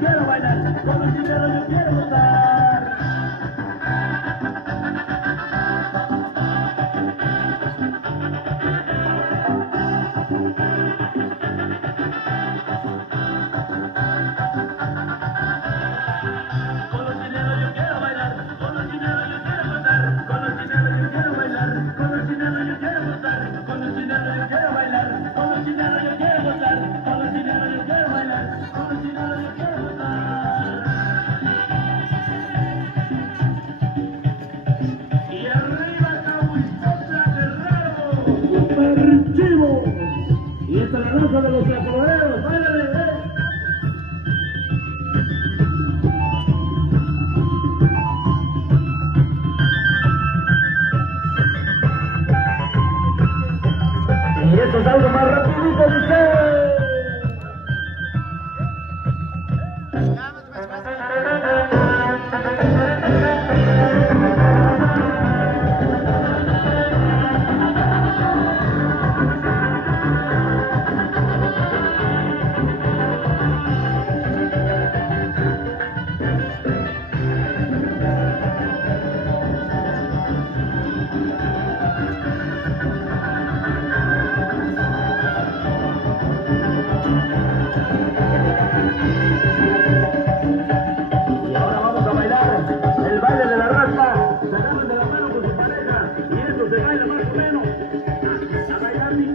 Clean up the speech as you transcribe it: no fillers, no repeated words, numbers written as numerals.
quiero bailar, con los chineros yo quiero gozar. Con los chineros yo quiero bailar, con los chineros yo quiero gozar, con los chineros yo quiero bailar, con los chineros yo quiero gozar, con los chineros yo quiero bailar, con los chineros yo quiero gozar, con los chineros yo quiero bailar, con los chineros yo quiero gozar. Y arriba Cahuizotla Guerrero, Super Chivo. Y esta es la raza de los tlacoleros, ¡báilale! Y esto es algo más rapidito, dice. Y ahora vamos a bailar el baile de la raza. Se agarran de la mano con su pareja. Y esto se baila más o menos. A bailar mi